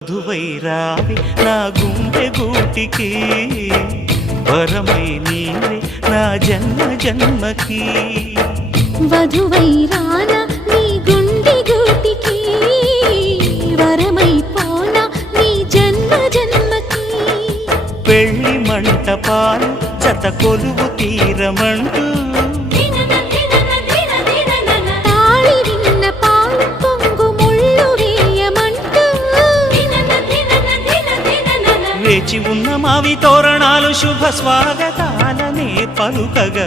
వధువైరావి నా గుండె గూటికి వరమై నీవే నా జన్మ జన్మకి వధువైరానా నీ గుండె గూటికి వరమై పోనా నీ జన్మ జన్మకి పెళ్లి మంటపాలు జత కొలువు తీరమంటూ వేచి ఉన్న మావి తోరణాలు శుభ స్వాగతాలనే పలుకగా